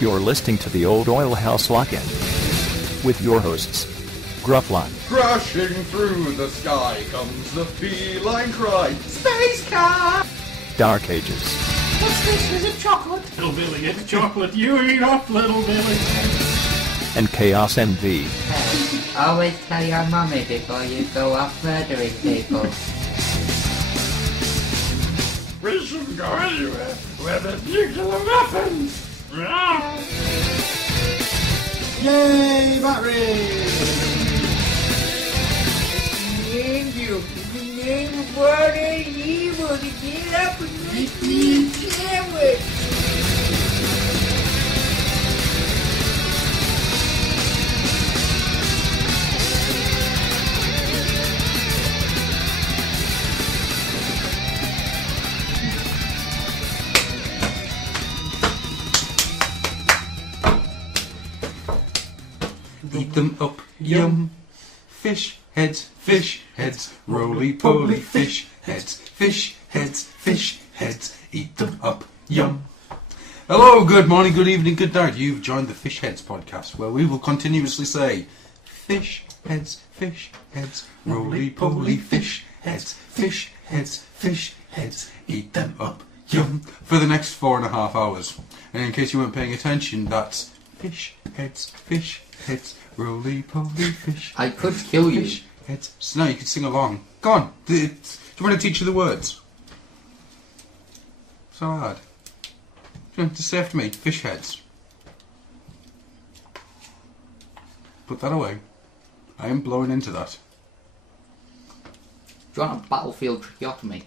You're listening to the Old Oil House Lock-In with your hosts, Gruffy. Crashing through the sky comes the feline cry. Space car! Dark Ages. What's this? Is it chocolate? Little Billy, it's chocolate. You eat up, little Billy. And Chaos NV. Always tell your mummy before you go off murdering people. We should go anywhere where there's nuclear weapons. Yay, battery! The name of what is evil to get up and make me a sandwich. Eat them up, yum. Fish heads, roly-poly fish heads, eat them up, yum. Hello, good morning, good evening, good night. You've joined the Fish Heads podcast, where we will continuously say, fish heads, roly-poly fish heads, eat them up, yum, for the next 4.5 hours. And in case you weren't paying attention, that's fish heads, roly-poly fish. I could kill you. Fish heads. So now you can sing along. Go on. Do you want to teach you the words? So hard. Just say after me. Fish heads. Put that away. I am blowing into that. Do you want a battlefield tracheotomy?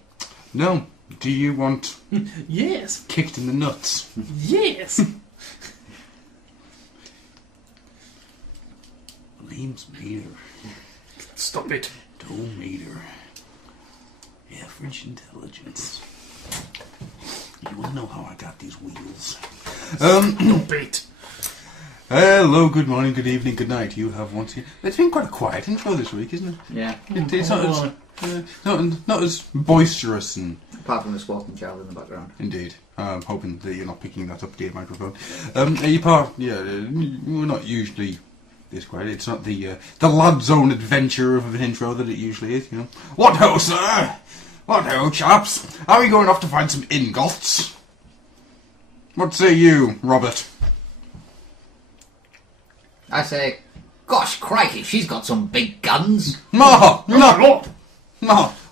No. Do you want Yes. kicked in the nuts? Yes. Name's Meter. Stop it. Meter. Average intelligence. You want to know how I got these wheels? Stop it. Hello, good morning, good evening, good night. You have once again. It's been quite a quiet intro this week, isn't it? Yeah. It's not as boisterous and. Apart from the squawking child in the background. Indeed. Hoping that you're not picking that up, dear microphone. We're not usually this quiet. It's not the lad's own adventure of an intro that it usually is, you know. What ho, sir? What ho, chaps? Are we going off to find some ingots? What say you, Robert? I say, gosh crikey, she's got some big guns. Ma! What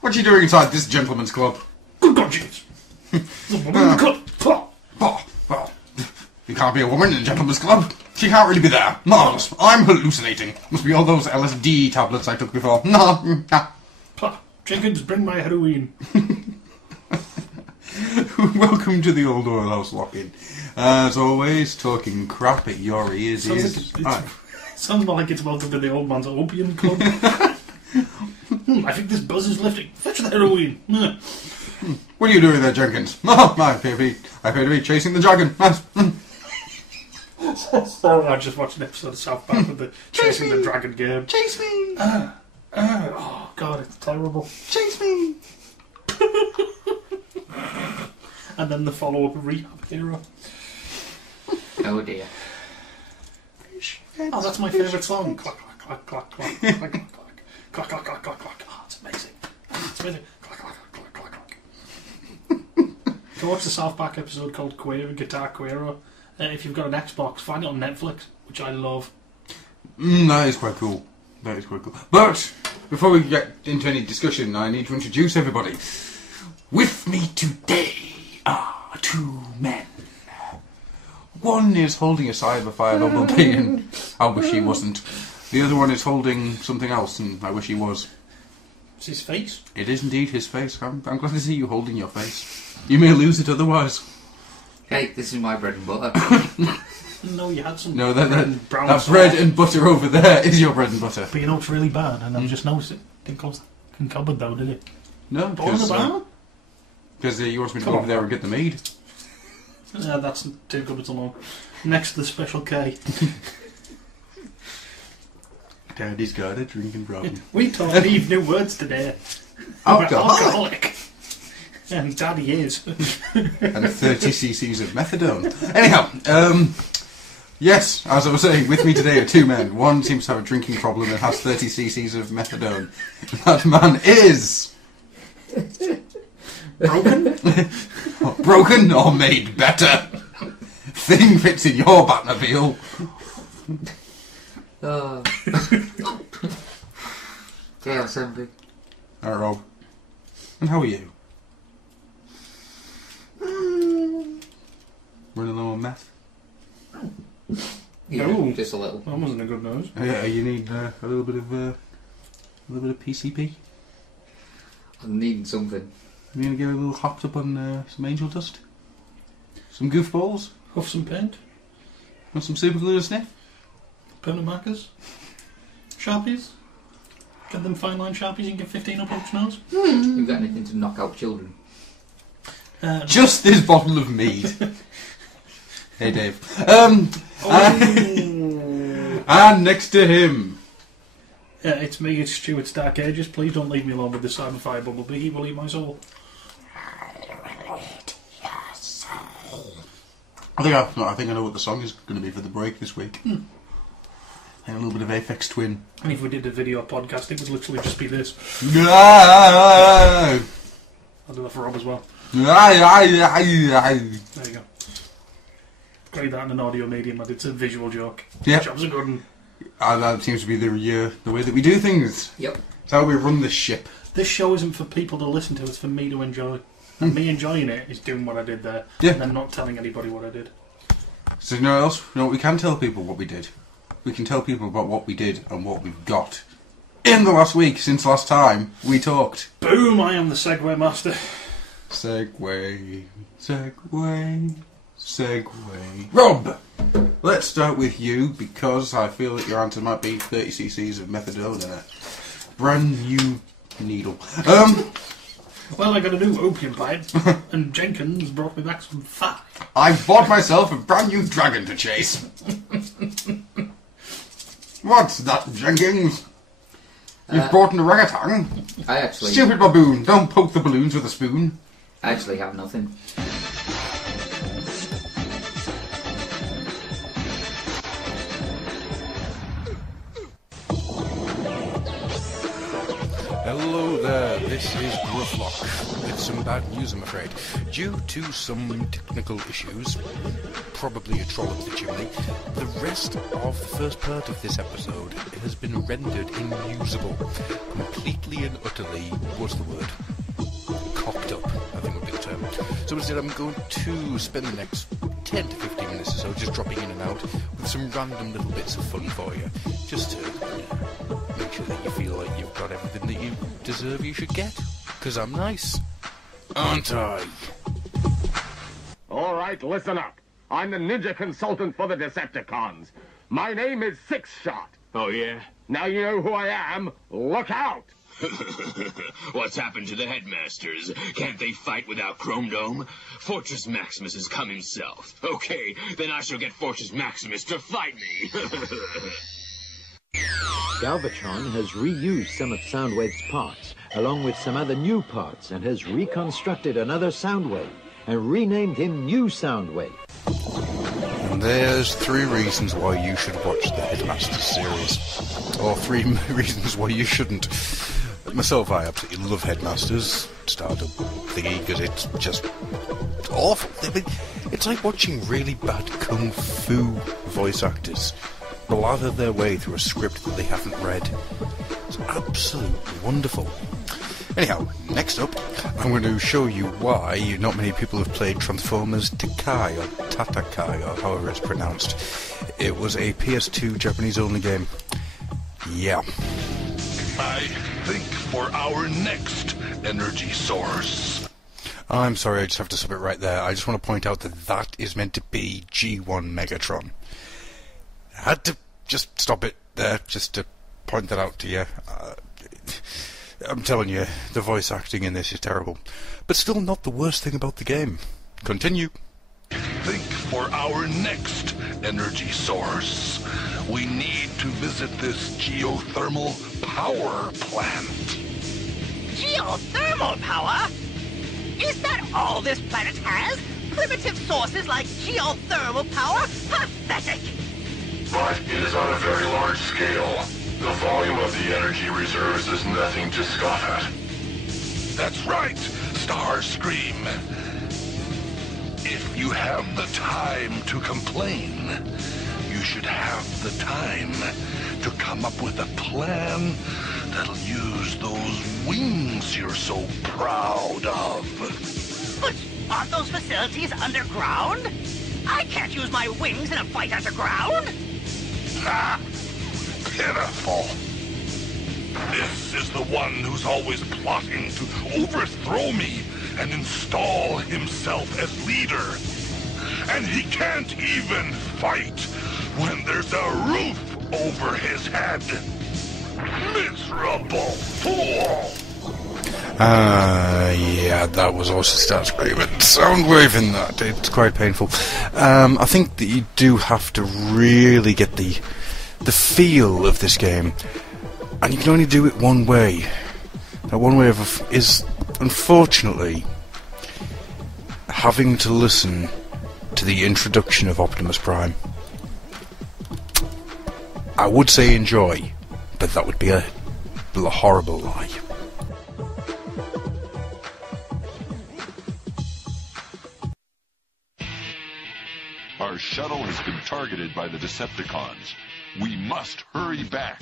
are you doing inside this gentleman's club? Good God, jeez. The woman's club. Well, you can't be a woman in a gentleman's club. She can't really be there. Marvellous. I'm hallucinating. Must be all those LSD tablets I took before. No. Jenkins, bring my heroin. Welcome to the Old Oil House Lock-In. As always, talking crap at your ears. Sounds like it's about to be the old man's opium club. I think this buzz is lifting. Fetch the heroin. What are you doing there, Jenkins? I appear to be chasing the dragon. I just watched an episode of South Park with the Chasing the Dragon game. Chase me! Oh, God, it's terrible. Chase me! And then the follow-up of Rehab Hero. Oh dear. Oh, that's my favourite song. Clack, clack, clack, clack, clack, clack, clack, clack, clack, clack, clack, clack. Oh, it's amazing. It's amazing. Clack, clack, clack, clack, clack. Go watch the South Park episode called Guitar Quero. If you've got an Xbox, find it on Netflix, which I love. That is quite cool. But, before we get into any discussion, I need to introduce everybody. With me today are two men. One is holding a sigh of a fire bumblebee, and I wish he wasn't. The other one is holding something else, and I wish he was. It's his face. It is indeed his face. I'm glad to see you holding your face. You may lose it otherwise. Hey, this is my bread and butter. No, you had some. No, that brown bread and butter over there is your bread and butter. But you know it's really bad, and I've just noticed it. Didn't go in cupboard though, did it? No, because you want me to go over there and get the mead. Yeah, that's 2 cupboards along. Next to the Special K. Daddy's got a drinking problem. We taught Eve new words today. Alcoholic. And Daddy is. And 30 cc's of methadone. Anyhow, Yes, as I was saying, with me today are two men. One seems to have a drinking problem and has 30 cc's of methadone. That man is... Broken? broken or made better. Thing fits in your Batmobile. Chaos envy. Alright, Rob. And how are you? Running low on meth? Yeah, No. just a little. That wasn't a good nose. Yeah, you need a little bit of PCP. I'm needing something. You gonna get a little hopped up on some angel dust? Some goofballs? Huff some paint. Want some super glue to sniff? Pen and markers. Sharpies. Get them fine line Sharpies and get 15 up each nose. You got anything to knock out children? Just this bottle of mead. Hey, Dave. And next to him. Yeah, it's me, it's Stuart's Dark Ages. Please don't leave me alone with this Cyber Fire Bumblebee. He will eat my soul. I think I know what the song is going to be for the break this week. And a little bit of Aphex Twin. And if we did a video podcast, it would literally just be this. No! I'll do that for Rob as well. There There you go. Grade that in an audio medium, but it's a visual joke. Yep. Job's a good one. That seems to be the way that we do things. Yep. It's how we run this ship. This show isn't for people to listen to, it's for me to enjoy. And me enjoying it is doing what I did there. Yeah. And then not telling anybody what I did. So you know what else? You know what we can tell people what we did? We can tell people about what we did and what we've got. In the last week, since last time we talked. Boom, I am the Segway Master. Segway, segway, segway. Rob! Let's start with you, because I feel that your answer might be 30 cc's of methadone in a brand new needle. Well, I got a new opium pipe, and Jenkins brought me back some fat. I've bought myself a brand new dragon to chase. What's that, Jenkins? You've brought an orangutan? I actually... Stupid baboon, don't poke the balloons with a spoon. I actually have nothing. Hello there, this is Grufflock with some bad news, I'm afraid. Due to some technical issues, probably a troll up the chimney, the rest of the first part of this episode has been rendered unusable. Completely and utterly, what's the word? Cocked up, I think would be the term. So instead I'm going to spend the next 10 to 15 minutes or so just dropping in and out with some random little bits of fun for you, just to make sure that you feel like you've got everything that you deserve you should get. Because I'm nice, aren't I? Alright, listen up. I'm the ninja consultant for the Decepticons. My name is Six Shot. Oh, yeah? Now you know who I am. Look out! What's happened to the headmasters? Can't they fight without Chrome Dome? Fortress Maximus has come himself. Okay, then I shall get Fortress Maximus to fight me. Galvatron has reused some of Soundwave's parts, along with some other new parts, and has reconstructed another Soundwave, and renamed him New Soundwave. And there's 3 reasons why you should watch the Headmasters series. Or 3 reasons why you shouldn't. Myself, I absolutely love Headmasters, Stardom thingy, because it's just awful. I mean, it's like watching really bad kung fu voice actors blather their way through a script that they haven't read. It's absolutely wonderful. Anyhow, next up, I'm going to show you why not many people have played Transformers Takai, or Tatakai, or however it's pronounced. It was a PS2 Japanese-only game. Yeah. I think for our next energy source. I'm sorry, I just have to stop it right there. I just want to point out that that is meant to be G1 Megatron. I had to just stop it there, just to point that out to you. I'm telling you, the voice acting in this is terrible. But still not the worst thing about the game. Continue. Think for our next energy source. We need to visit this geothermal power plant. Geothermal power? Is that all this planet has? Primitive sources like geothermal power? Pathetic! but it is on a very large scale. The volume of the energy reserves is nothing to scoff at. That's right, Starscream. If you have the time to complain, you should have the time to come up with a plan that'll use those wings you're so proud of. But aren't those facilities underground? I can't use my wings in a fight underground. Ha! Pitiful. This is the one who's always plotting to overthrow me and install himself as leader. And he can't even fight when there's a roof over his head. Miserable fool! Yeah, that was also Starscream. Soundwave in that, it's quite painful. I think that you do have to really get the feel of this game, and you can only do it one way. That one way is, unfortunately, having to listen to the introduction of Optimus Prime. I would say enjoy, but that would be a horrible lie. Our shuttle has been targeted by the Decepticons. We must hurry back.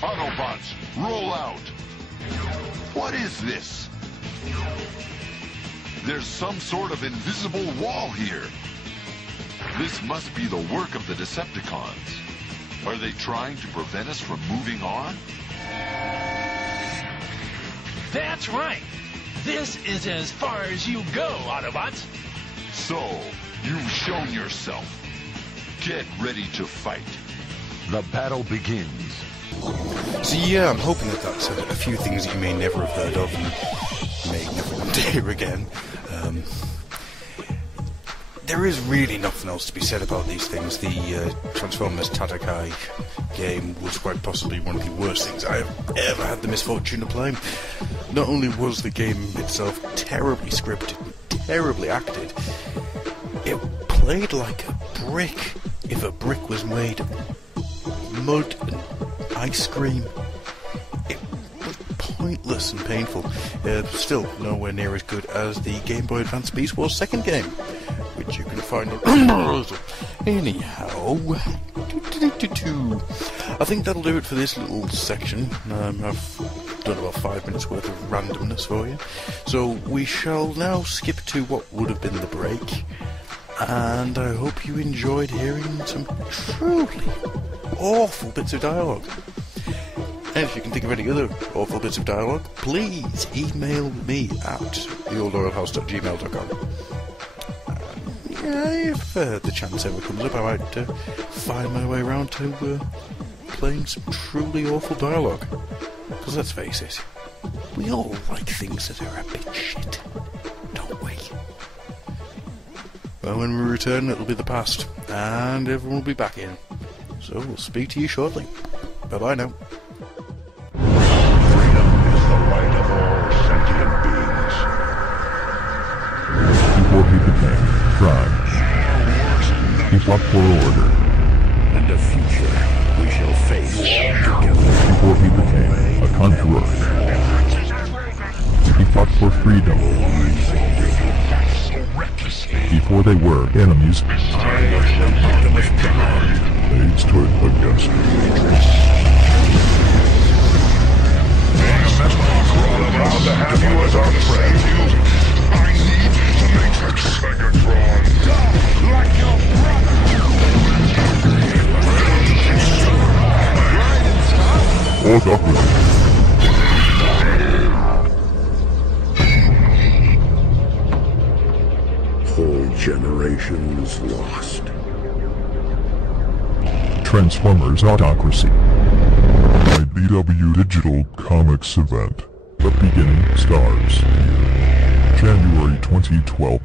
Autobots, roll out. What is this? There's some sort of invisible wall here. This must be the work of the Decepticons. Are they trying to prevent us from moving on? That's right. This is as far as you go, Autobots. So, you've shown yourself. Get ready to fight. The battle begins. So yeah, I'm hoping that that's a few things that you may never have heard of and may never want to hear again. There is really nothing else to be said about these things. The Transformers Tatakai game was quite possibly one of the worst things I have ever had the misfortune to play. Not only was the game itself terribly scripted, terribly acted, it played like a brick if a brick was made of mud and ice cream. It was pointless and painful. Still nowhere near as good as the Game Boy Advance Beast Wars second game, which you can find on... Anyhow... I think that'll do it for this little section. I've done about 5 minutes worth of randomness for you. So we shall now skip to what would have been the break. And I hope you enjoyed hearing some truly awful bits of dialogue. And if you can think of any other awful bits of dialogue, please email me at theoldoilhouse.gmail.com. If the chance ever comes up, I might find my way around to playing some truly awful dialogue. Because let's face it, we all like things that are a bit shit, don't we? Well, when we return, it'll be the past, and everyone will be back in. So we'll speak to you shortly. Bye-bye now. Freedom is the right of all sentient beings. Before he became crimes, he fought for order. And a future we shall face together. Before he became a conqueror, he fought for freedom. Before they were enemies, they stood against the Matrix. Proud to have you as our friend. I need the Matrix. Megatron, like your brother. Or Dr. Whole generations lost. Transformers Autocracy. My DW Digital Comics event. The beginning stars here. January 2012.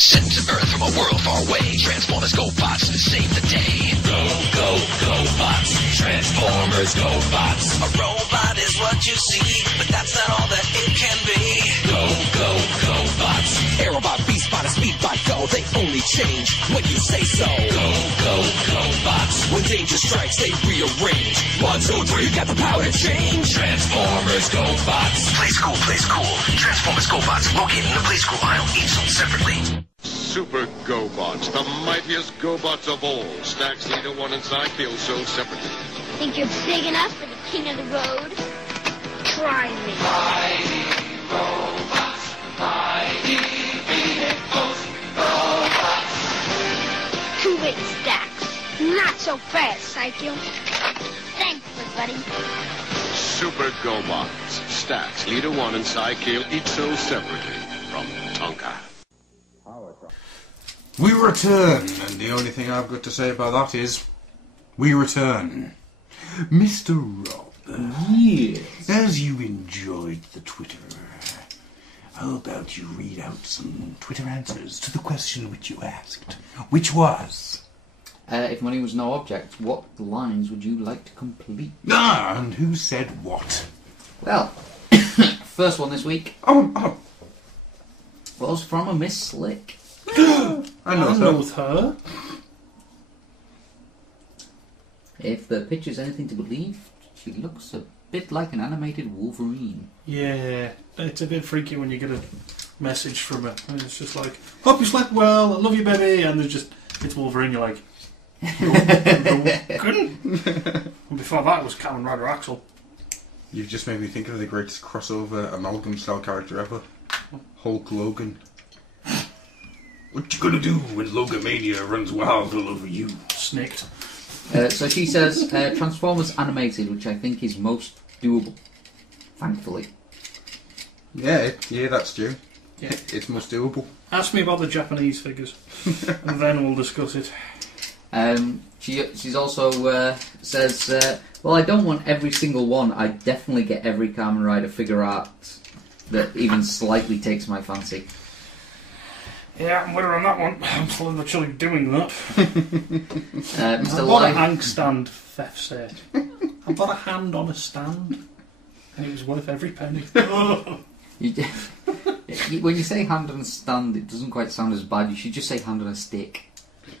Sent to Earth from a world far away, Transformers go bots to save the day. Go, go, go bots. Transformers go bots. A robot is what you see, but that's not all that it can be. Go, go, go bots. Aerobot, Beastbot, and Speedbot go. They only change when you say so. Go, go, go bots. When danger strikes, they rearrange. 1, 2, 3, you got the power to change. Transformers go bots. Play school, play school. Transformers go bots located in the play school aisle, each sold separately. Super GoBots, the mightiest GoBots of all. Stacks, Leader 1 and Psykill sold separately. Think you're big enough for the king of the road? Try me. Mighty robots, mighty vehicles, robots. Too late, Stacks. Not so fast, Psycho. Thanks, buddy. Super GoBots, Stacks, Leader 1 and Psykill each sold separately from Tonka. We return, and the only thing I've got to say about that is, we return. Mr. Rob. Yes. As you enjoyed the Twitter, how about you read out some Twitter answers to the question which you asked, which was... if money was no object, what lines would you like to complete? Ah, and who said what? Well, first one this week was from a Miss Slick. I know her. If the picture's anything to believe, she looks a bit like an animated Wolverine. Yeah, it's a bit freaky when you get a message from her. And it's just like, hope you slept well, I love you, baby. And there's just, it's Wolverine, you're like, couldn't. And before that, it was Kamen Rider Axel. You've just made me think of the greatest crossover amalgam style character ever, Hulk Logan. What you gonna do when Logamania runs wild all over you? Snicked. So she says, Transformers animated, which I think is most doable. Thankfully. Yeah, that's true. Yeah. It's most doable. Ask me about the Japanese figures, and then we'll discuss it. She's also says, well, I don't want every single one. I definitely get every Kamen Rider figure art that even slightly takes my fancy. Yeah, I'm with her on that one. I'm still actually doing that. Mr. I bought a hang stand, theft set. I bought a hand on a stand, and it was worth every penny. When you say hand on a stand, it doesn't quite sound as bad. You should just say hand on a stick.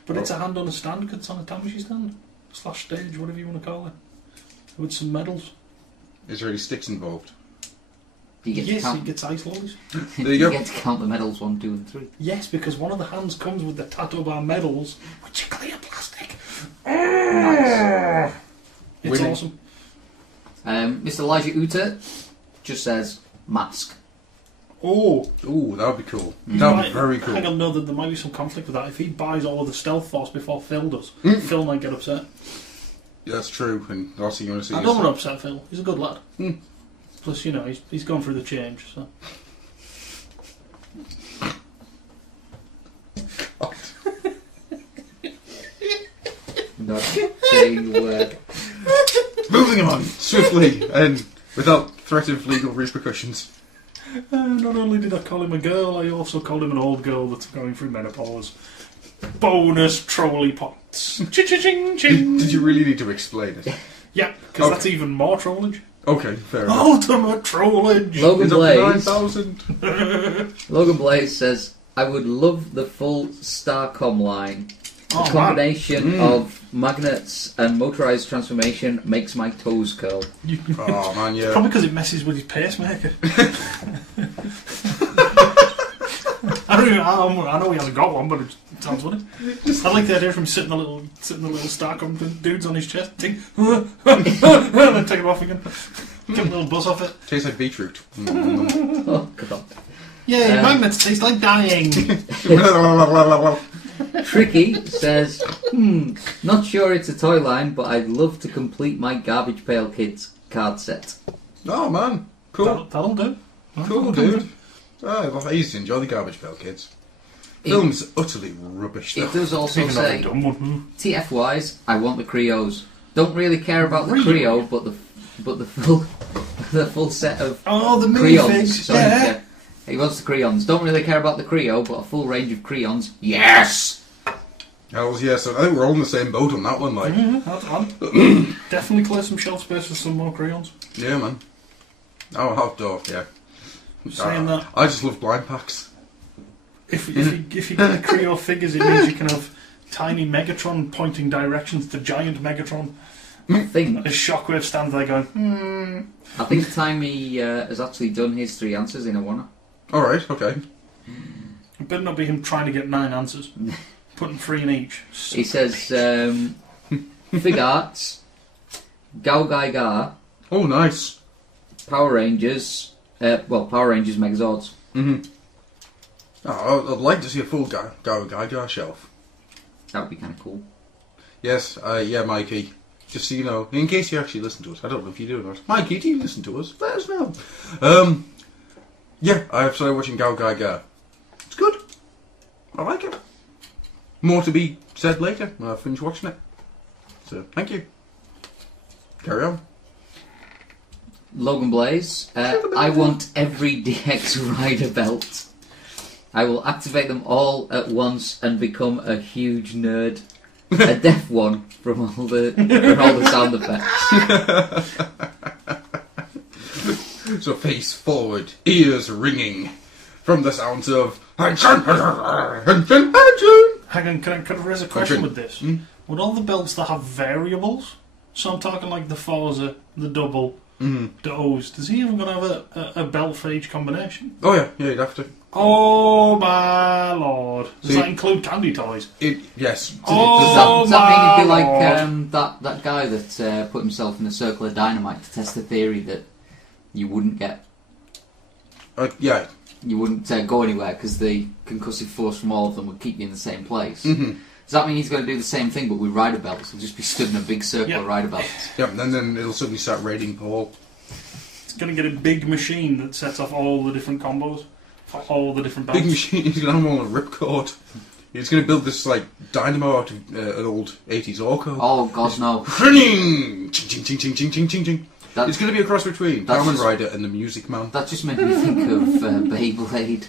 But it's a hand on a stand because it's on a Tamashi stand. / stage, whatever you want to call it. With some medals. Is there any sticks involved? Do you get Yes, to count? he gets ice lollies. There you go. You get to count the medals 1, 2 and 3. Yes, because one of the hands comes with the tattoo bar medals, which are clear plastic. Nice. It's Winning. awesome. Mr. Elijah Uta just says mask. Oh, that would be cool. That would be very cool. Hang on, no, there might be some conflict with that. If he buys all of the Stealth Force before Phil does, Phil might get upset. Yeah, that's true, and also you want to see... I don't want to upset Phil. He's a good lad. Plus, you know, he's gone through the change, so... Not saying a word. Moving on, swiftly, and without threat of legal repercussions. Not only did I call him a girl, I also called him an old girl that's going through menopause. Bonus trolley pots. Ching. Did you really need to explain it? Yeah, because that's even more trollage. Okay, fair enough. Ultimate trollage! Logan It's up to Blaze. 9,000. Logan Blaze says, I would love the full Starcom line. Oh, The combination of magnets and motorized transformation makes my toes curl. Oh man, yeah. Probably because it messes with his pacemaker. I know he hasn't got one, but it sounds funny. I like the idea of him sitting the little Starcom dudes on his chest, and then take him off again. Get a little buzz off it. Tastes like beetroot. Oh, God. Yeah, magnets taste like dying. Tricky says, not sure it's a toy line, but I'd love to complete my Garbage Pail Kids card set. Oh, man. Cool. That'll do. Cool, dude. I used to enjoy the Garbage Pail Kids. Film's utterly rubbish, though. It does also say, TF-wise, I want the Creos. Don't really care about the Creo, but the full set of the crayons. minifigs. Yeah. He wants the crayons. Don't really care about the Creo, but a full range of crayons. Yes! Hells yes, I think we're all in the same boat on that one, like. Definitely clear some shelf space for some more crayons. Yeah, man. Oh, hot dog, yeah. Saying that. I just love blind packs. If you get the Creo figures, it means you can have tiny Megatron pointing directions to giant Megatron. I think a Shockwave stands there going, I think Timey has actually done his 3 answers in a one. Alright, okay. It better not be him trying to get 9 answers. Putting 3 in each. He says, Fig Arts, Gao Gai Ga. Oh, nice. Power Rangers, Power Rangers Megazords. Mm-hmm. Oh, I'd like to see a full Geiger shelf. That would be kind of cool. Yes, yeah, Mikey. Just so you know, in case you actually listen to us. I don't know if you do or not. Mikey, do you listen to us? Let us know. Yeah, I have started watching Gao Geiger. It's good. I like it. More to be said later when I finish watching it. So, thank you. Carry on. Logan Blaze, I want every DX rider belt. I will activate them all at once and become a huge nerd. A deaf one from all the sound effects. So face forward, ears ringing, from the sounds of... Hang on, can I raise a question with this? Would all the belts that have variables, so I'm talking like the Forza, the double, the O's, does he even going to have a belt for each combination? Oh yeah, you'd have to. Oh my lord. Does that include candy toys? Yes. Oh, does that mean it'd be like that guy that put himself in a circle of dynamite to test the theory that you wouldn't get... yeah. You wouldn't go anywhere because the concussive force from all of them would keep you in the same place. Mm-hmm. Does that mean he's going to do the same thing but with rider belts? He'll just be stood in a big circle of rider belts. Yep, and then it'll suddenly start raiding Paul. It's going to get a big machine that sets off all the different combos. For all the different belts. Big machine, he's going to have them on a ripcord. He's going to build this, like, dynamo out of an old 80s Orco. Oh, God, no. Ching, ching, ching, ching, ching, ching, ching, ching. It's going to be a cross between Kamen Rider and the Music Man. That just made me think of Beyblade.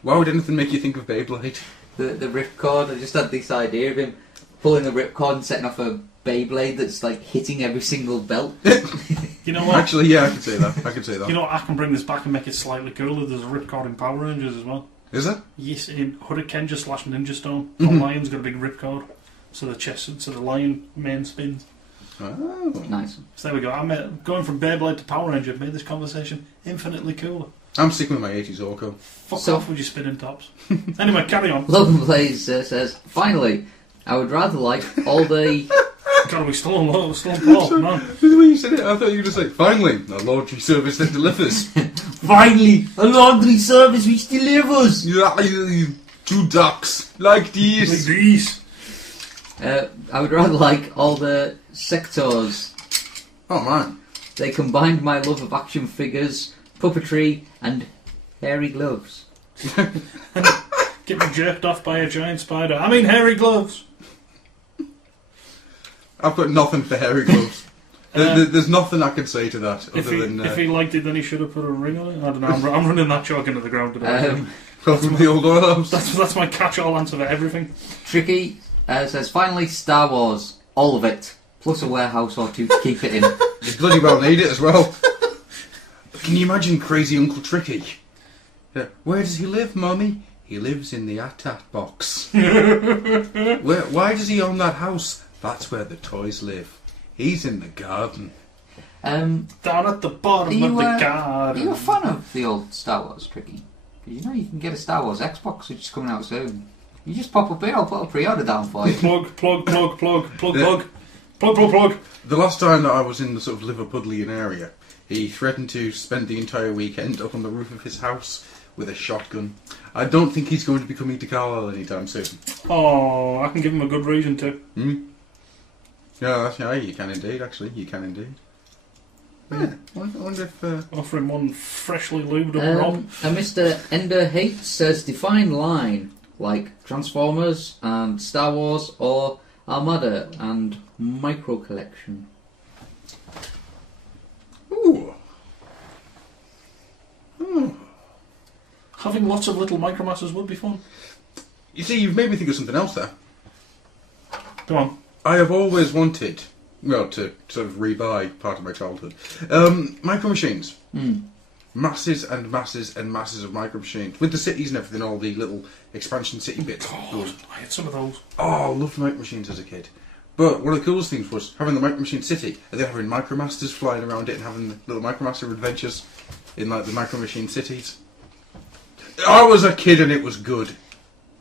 Why would anything make you think of Beyblade? The ripcord, I just had this idea of him pulling the ripcord and setting off a Beyblade that's, like, hitting every single belt. You know what? Actually, yeah, I could say that. You know what? I can bring this back and make it slightly cooler. There's a ripcord in Power Rangers as well. Is there? Yes, in Hurrikenja / Ninja Storm. The lion's got a big ripcord. So the lion main spins. Oh. Nice. So there we go. Going from Beyblade to Power Ranger made this conversation infinitely cooler. I'm sticking with my 80s Orco. Fuck off with your spinning tops. Anyway, carry on. Logan Blaze says, finally, I would rather like all the... God, we still on Paul, man. The way you said it, I thought you were going to say, finally, a laundry service that delivers. Finally, a laundry service which delivers. 2 ducks, like these. Like these. I would rather like all the sectors. Oh, man. They combined my love of action figures, puppetry, and hairy gloves. Getting jerked off by a giant spider. I mean, hairy gloves. I've got nothing for hairy gloves. There's nothing I can say to that If he liked it, then he should have put a ring on it. I don't know. I'm running that joke into the ground today. From the old oil lamps. That's my catch-all answer for everything. Tricky says, finally, Star Wars. All of it. Plus a warehouse or 2 to keep it in. You bloody well need it as well. Can you imagine crazy Uncle Tricky? Where does he live, Mummy? He lives in the AT-AT box. Why does he own that house? That's where the toys live. He's in the garden. Down at the bottom of the garden. Are you a fan of the old Star Wars, Tricky? You know you can get a Star Wars Xbox which is coming out soon. You just pop up here, I'll put a pre-order down for you. Plug. The last time that I was in the sort of Liverpudlian area, He threatened to spend the entire weekend up on the roof of his house with a shotgun. I don't think he's going to be coming to Carlisle anytime soon. Oh, I can give him a good reason to. Yeah, you can indeed, actually. You can indeed. Yeah, I wonder if... Offer him one freshly lubed up Rob. Um, And Mr. Ender Hates says, define line, like Transformers and Star Wars, or Armada and Micro Collection. Ooh. Having lots of little Micromasters would be fun. You see, you've made me think of something else there. Go on. I have always wanted, well, to sort of rebuy part of my childhood, micro machines. Masses and masses and masses of micro machines. With the cities and everything, all the little expansion city bits. God, I had some of those. Oh, I loved micro machines as a kid. But one of the coolest things was having the micro machine city, and then having micromasters flying around it and having the little micromaster adventures in like the micro machine cities. I was a kid and it was good.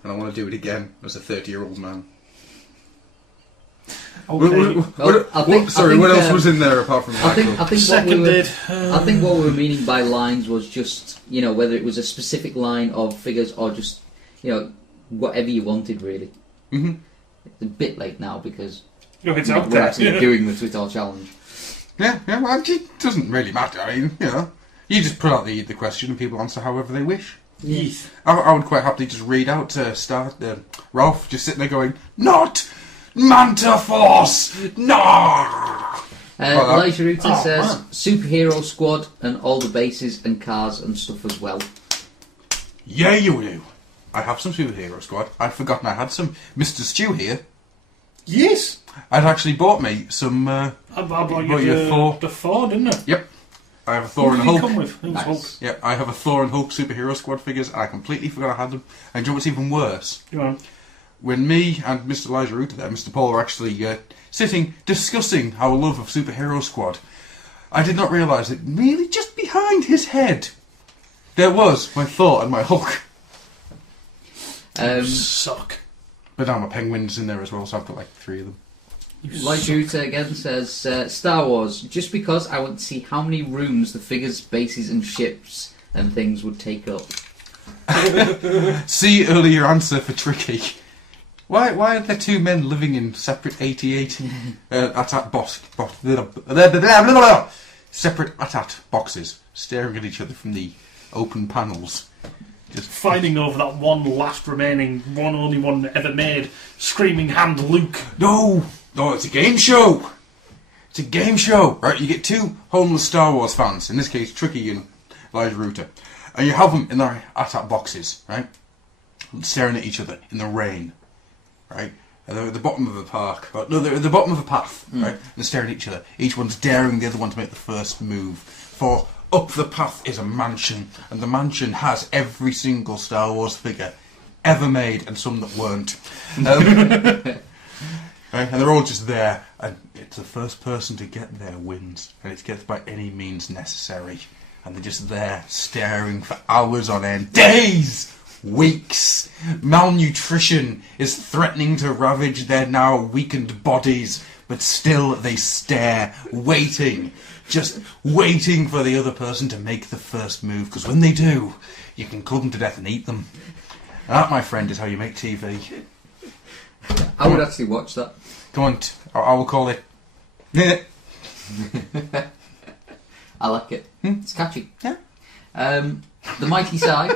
And I want to do it again as a 30-year-old man. Okay. What else was in there apart from I think Seconded. I think what we were meaning by lines was just, you know, whether it was a specific line of figures or just, you know, whatever you wanted, really. Mm-hmm. It's a bit late now because it's we're out there. actually doing the Twitter challenge. Yeah, well, it doesn't really matter. I mean, you know, you just put out the question and people answer however they wish. Yes. I would quite happily just read out Ralph just sitting there going, "Not Manta Force! No!" Elijah Rooter says Superhero Squad and all the bases and cars and stuff as well. Yeah, you do. I have some Superhero Squad. I'd forgotten I had some. Mr. Stew here. Yes. I'd actually bought me some. I bought you you Thor. the Thor, didn't I? Yep. I have a Thor and a Who Hulk. did you come with? Who was Hulk? Yep, I have a Thor and Hulk Superhero Squad figures, and I completely forgot I had them. And do you know what's even worse? Go on. When me and Mr. Elijah Rooter there, Mr. Paul, were actually sitting discussing our love of Superhero Squad, I did not realise that really just behind his head there was my Thor and my Hulk. Suck. But now my Penguin's in there as well, so I've got like 3 of them. Elijah Rooter again says Star Wars, just because I want to see how many rooms the figures, bases and ships and things would take up. See earlier answer for Tricky. Why are there 2 men living in separate 88 separate AT-AT boxes, staring at each other from the open panels? Just fighting over that one last remaining, only one ever made, screaming hand Luke. No, it's a game show. It's a game show, right? You get 2 homeless Star Wars fans, in this case Tricky and Elijah Rooter, and you have them in their AT-AT boxes, right? Staring at each other in the rain, right? And they're at the bottom of the park. They're at the bottom of a path, right? And they're staring at each other. Each one's daring the other one to make the first move. For up the path is a mansion, and the mansion has every single Star Wars figure ever made, and some that weren't. Right? And they're all just there, and it's the first person to get there wins, and it gets by any means necessary. And they're just there, staring for hours on end, days, weeks. Malnutrition is threatening to ravage their now weakened bodies, but still they stare, waiting. Just waiting for the other person to make the first move, because when they do, you can club them to death and eat them. And that, my friend, is how you make TV. I would actually watch that. Come on, I will call it. I like it. It's catchy. Yeah. The Mighty Sai.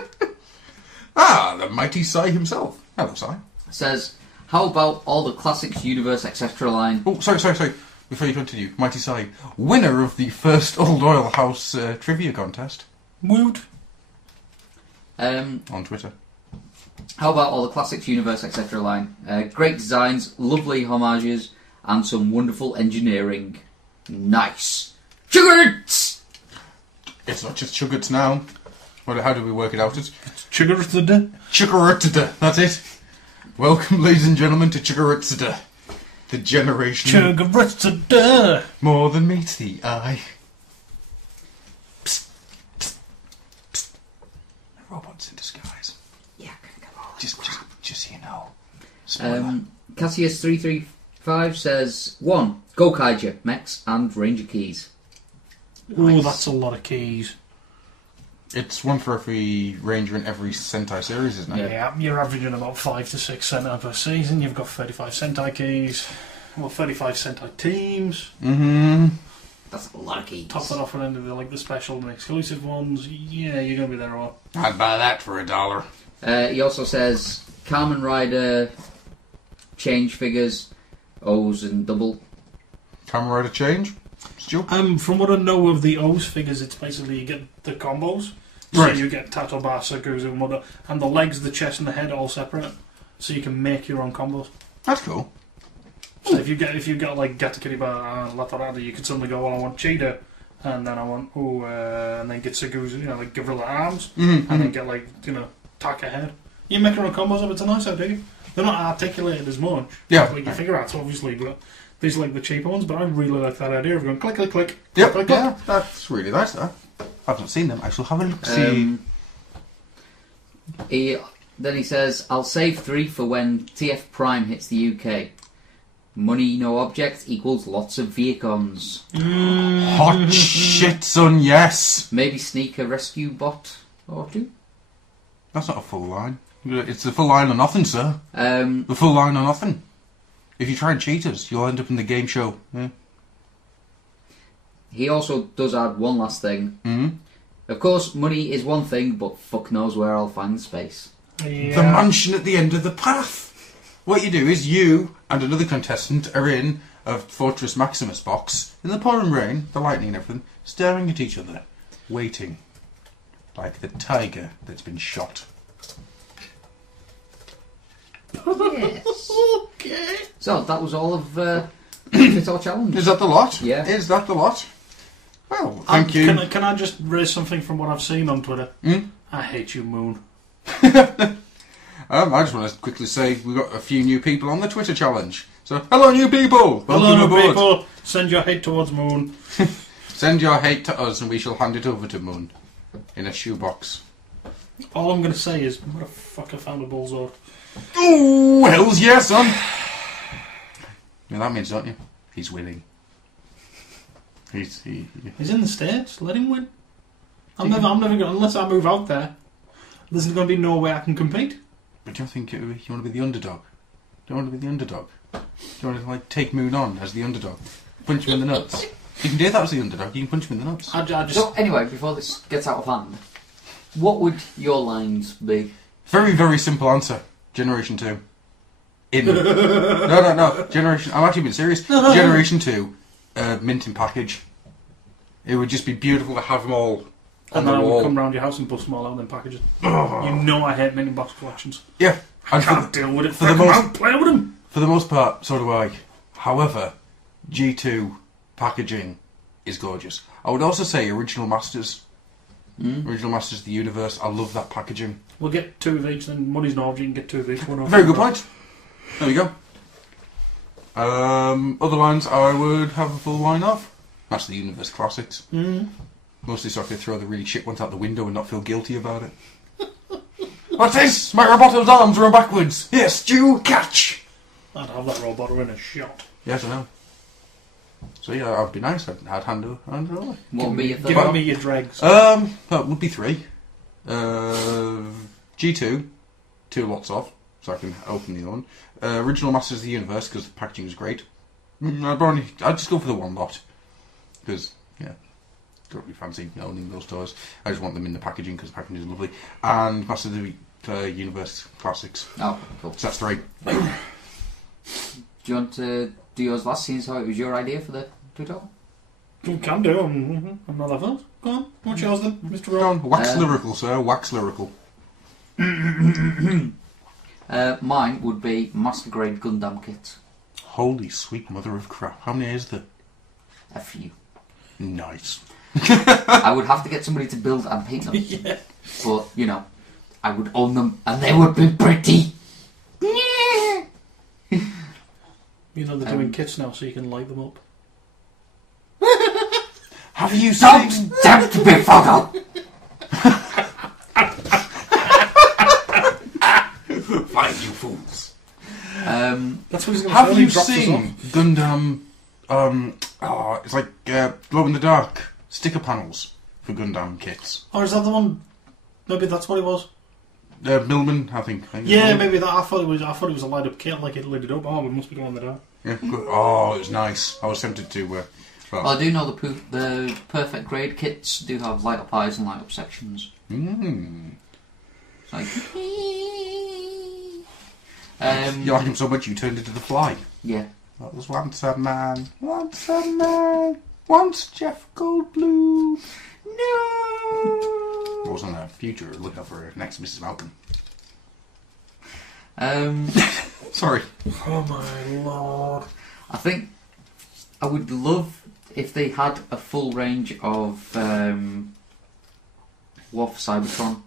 The Mighty Sai himself. Hello, Sai. Says, how about all the Classics Universe etc. line? Oh, sorry. Before you continue, Mighty Sai, winner of the first Old Oil House trivia contest. Woot. On Twitter. How about all the Classics Universe etc. line? Great designs, lovely homages, and some wonderful engineering. Nice. Chuggerts! It's not just Chuggerts now. How do we work it out? It's Chuggerts. Chuggerts, that's it. Welcome, ladies and gentlemen, to Chuggerts. The generation... Chuggerts. More than meets the eye. Psst, psst, psst. Robots in disguise. Yeah, just so you know. Spoiler. Cassius335 says 1. Go Kaija, mechs and Ranger keys. Oh, that's a lot of keys. It's one for every Ranger in every Sentai series, isn't it? Yeah, you're averaging about 5 to 6 Sentai per season. You've got 35 Sentai keys. Well, 35 Sentai teams. Mm-hmm. That's a lot of keys. Top it off with any of the special and exclusive ones. Yeah, you're going to be there all. I'd buy that for $1. He also says Kamen Rider change figures, O's and double. Kamen Rider change? Stu? From what I know of the O's figures, it's basically you get the combos. So Right. you get Tatobasa, Guzu, and Mother, and the legs, the chest, and the head are all separate. So you can make your own combos. That's cool. So if you get like Gatakiriba and Latorada, you could suddenly go, well, I want Cheetah, and then I want and then get Saguzu, like Gorilla Arms, Mm-hmm. and then get Taka Head. You make your own combos up. It's a nice idea. They're not articulated as much. Yeah. Like your figure arts, obviously, but these are like the cheaper ones. But I really like that idea of going click, click, click. Yep. Click, click, Yeah, click. that's really nice. That I've not seen them. I shall have a look. See. Then he says, I'll save 3 for when TF Prime hits the UK. Money, no object, equals lots of Viacons. Hot shit, son. Yes. Maybe sneak a rescue bot or 2. That's not a full line. It's the full line or nothing, sir. The full line or nothing. If you try and cheat us, you'll end up in the game show. Yeah. He also does add one last thing. Mm-hmm. Of course, money is one thing, but fuck knows where I'll find space. Yeah. The mansion at the end of the path. What you do is you and another contestant are in a Fortress Maximus box in the pouring rain, the lightning and everything, staring at each other, waiting, like the tiger that's been shot. Yes. Okay. So, that was all of Fit or Challenge. Is that the lot? Yeah. Is that the lot? Well, thank you. Can I just raise something from what I've seen on Twitter? Hmm? I hate you, Moon. I just want to quickly say we've got a few new people on the Twitter challenge. So, hello new people! Hello, Welcome new aboard. people. Send your hate towards Moon. Send your hate to us and we shall hand it over to Moon in a shoebox. All I'm going to say is, motherfucker found a bullseye. Ooh, hells yeah, son! Yeah, that means, don't you? He's winning. He's in the States. Let him win. I'm never going to, unless I move out there, there's going to be no way I can compete. But do you think you want to be the underdog? Do you want to be the underdog? Do you want to take Moon on as the underdog? Punch him in the nuts. You can do that as the underdog. You can punch him in the nuts. So, anyway, before this gets out of hand, what would your lines be? Very, very simple answer. Generation 2. No. Generation... I'm actually being serious. Generation 2. Mint in package. It would just be beautiful to have them all on And the then I would wall. come round your house and bust them all out in packages. You know I hate mini box collections. Yeah. I can't deal with it. For the most, play with them. For the most part, so do I. However, G2 packaging is gorgeous. I would also say Original Masters. Original Masters of the Universe. I love that packaging. We'll get 2 of each, then money's no object, you can get 2 of each. One off. Very good point. There we go. Other lines I would have a full line of. Master of the Universe classics. Mostly so I could throw the really shit ones out the window and not feel guilty about it. What's this? My roboto's arms run backwards. Here, Stu, catch! I'd have that robot in a shot. Yes, I know. So yeah, that'd be nice. I'd hand over. What would be your third? Give me your dregs. Well, it would be 3. G2, 2 lots of, so I can open the other one. Original Masters of the Universe, because the packaging is great. I'd just go for the 1 lot. Because, yeah, don't really fancy owning those toys. I just want them in the packaging, because the packaging is lovely. And Masters of the Universe Classics. Oh, cool. So that's 3. Do you want to do yours last, seeing as how it was your idea for the tutorial? You can do. I'm not that fast. Go on. What's yours then, Mr. Go on. Wax lyrical, sir. Wax lyrical. Mine would be Master Grade Gundam kit. Holy sweet mother of crap. How many is there? A few. Nice. I would have to get somebody to build and paint them. Yeah. But, you know, I would own them and they would be pretty. You know they're doing kits now, so you can light them up. Have you Don't seen... stand to be photo! Fine, you fools. That's what he's going to say. Have when he you drops us seen Gundam... it's like glow in the dark sticker panels for Gundam kits. Or is that the one? Maybe that's what it was. Millman, I think. Yeah, maybe that. I thought it was a light up kit, like it lit it up. Oh, we must be going there. Yeah, good. Oh, it was nice. I was tempted to. Well, I do know the perfect grade kits do have light up eyes and light up sections. It's like. You like him so much you turned into the Fly. Yeah. That was once a man, once Jeff Goldblum. No. What was on the future? Look out for next Mrs. Malcolm. Sorry. Oh my lord. I think I would love if they had a full range of Wolf Cybertron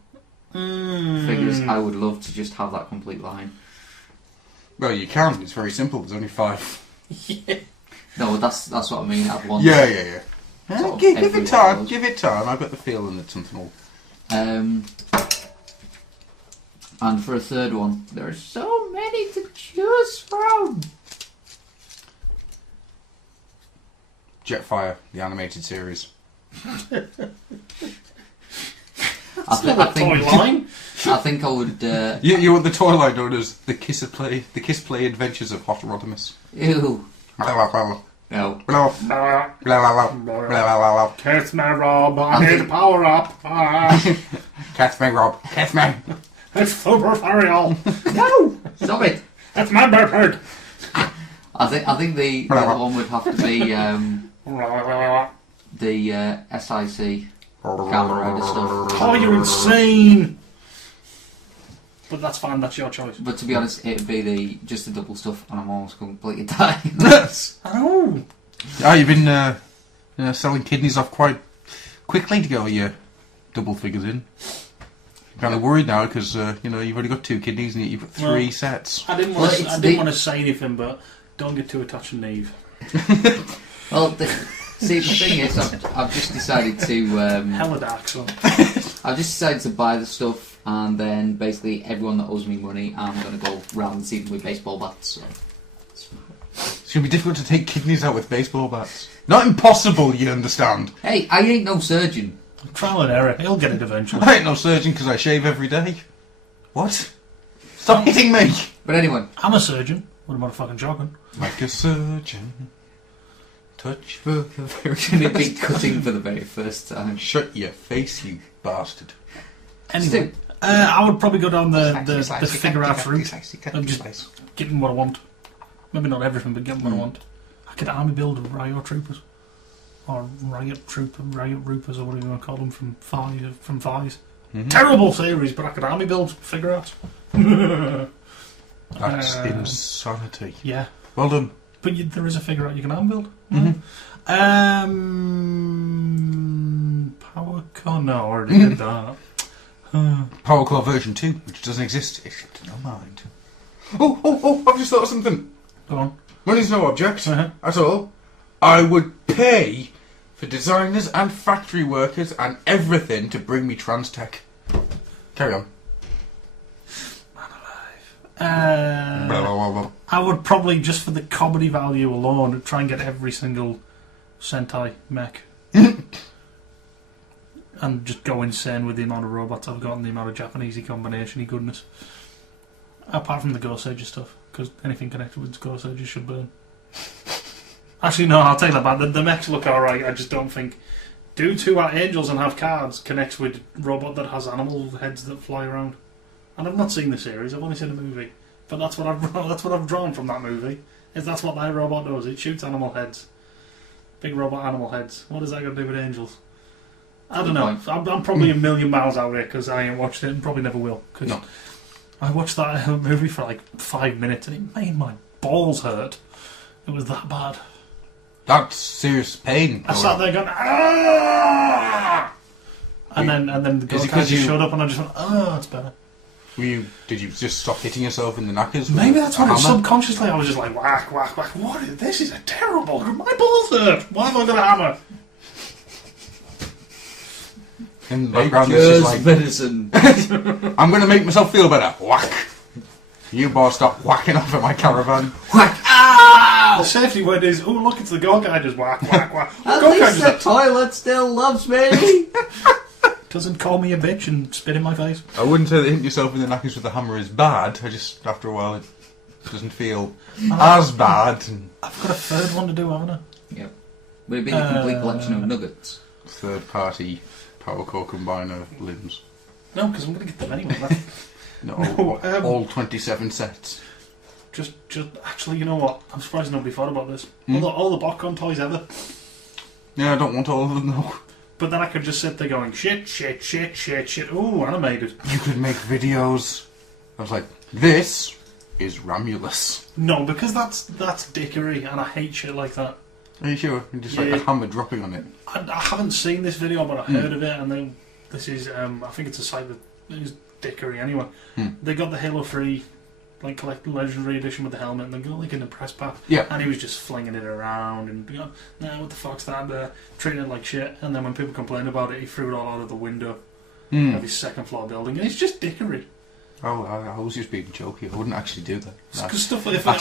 figures. I would love to just have that complete line. Well, you can. It's very simple. There's only 5. Yeah. No, that's what I mean. I'd want. Yeah. Give it time. Give it time. I've got the feeling that something will. And for a third one, there are so many to choose from. Jetfire, the animated series. I think I would. You want the toy line known as the Kiss Play Adventures of Hot Rodimus. Ew. No. Kiss me, Rob. I need a power up. Kiss me, Rob. Kiss me. It's super cereal. No, stop it. It's my bird. I think the other one would have to be the SIC camera stuff. Oh, you're insane. But that's fine. That's your choice. But to be honest, it'd be just the double stuff, and I'm almost completely dying. I know. Oh, you've been selling kidneys off quite quickly to get all your double figures in. I'm kind of worried now because you've only got 2 kidneys and you've got 3 sets. I didn't want to say anything, but don't get too attached to Neve. Well, see, the thing is, I've just decided to hella dark son. I've just decided to buy the stuff, and then basically everyone that owes me money, I'm going to go round the season with baseball bats. So. It's going to be difficult to take kidneys out with baseball bats. Not impossible, you understand. Hey, I ain't no surgeon. Trial and error. He'll get it eventually. I ain't no surgeon because I shave every day. What? Stop hitting me! But anyway, I'm a surgeon. What am I fucking joking? Like a surgeon. Touch the We're going to be cutting for the very first time. Shut your face, you bastard. Anyway, I would probably go down the figure out route. I'm just getting what I want. Maybe not everything, but getting what I want. I could army build Riot Troopers. Or Riot Roopers, or whatever you want to call them, from Fies. Terrible series, but I could army build figure outs. That's insanity. Yeah. Well done. But there is a figure out you can arm build. Power Core? No, I already did that. Power Core version 2, which doesn't exist, except in your mind. Oh, I've just thought of something. Go on. Money's no object at all. I would pay for designers and factory workers and everything to bring me trans tech. Carry on. I would probably, just for the comedy value alone, try and get every single Sentai mech. And just go insane with the amount of robots I've got and the amount of Japanesey combination-y goodness. Apart from the Ghost Ager stuff, because anything connected with Ghost Ager should burn. Actually, no, I'll take that back. The mechs look alright, I just don't think... Dudes who are angels and have cards connects with robot that has animal heads that fly around. And I've not seen the series, I've only seen the movie. But that's what I've drawn from that movie. Is that's what that robot does. It shoots animal heads. Big robot animal heads. What does that got to do with angels? I don't know. I'm probably a million miles out here because I ain't watched it and probably never will. Cause no. I watched that movie for like 5 minutes and it made my balls hurt. It was that bad. That's serious pain. I sat there going, ah! And then the ghost just showed up and I just went, oh, it's better. Did you just stop hitting yourself in the knackers? Maybe that's what it was. Subconsciously I was just like, whack, whack, whack. This is a terrible. My balls hurt. Why have I got a hammer? In the background it's just like medicine. I'm going to make myself feel better. Whack. You boys stop whacking off at my caravan. Whack. Ah! The safety word is, oh, look, it's the Go guy, just whack, whack, whack. At Go least the toilet still loves me. Doesn't call me a bitch and spit in my face. I wouldn't say that hitting yourself in the knackers with a hammer is bad. I just, after a while, it doesn't feel as bad. I've got a third one to do, haven't I? Yep. Would it be the complete collection of nuggets? Third-party power core combiner limbs. No, because I'm going to get them anyway. All 27 sets. Just, actually, you know what? I'm surprised nobody thought about this. All the Botcon toys ever. Yeah, I don't want all of them, though. But then I could just sit there going, shit, shit, shit, shit, shit. Ooh, animated. You could make videos. I was like, this is Romulus. No, because that's dickery, and I hate shit like that. Are you sure? Just like a hammer dropping on it. I haven't seen this video, but I heard of it, and then this is, I think it's a site that is dickery anyway. They got the Halo 3, like, collecting Legendary Edition with the helmet, and they got, like, in the press pack. Yeah. And he was just flinging it around, and, you know, nah, what the fuck's that? Treating it like shit. And then when people complained about it, he threw it all out of the window of his second floor building, and it's just dickery. Oh, I was just being jokey. I wouldn't actually do that. Because stuff like if I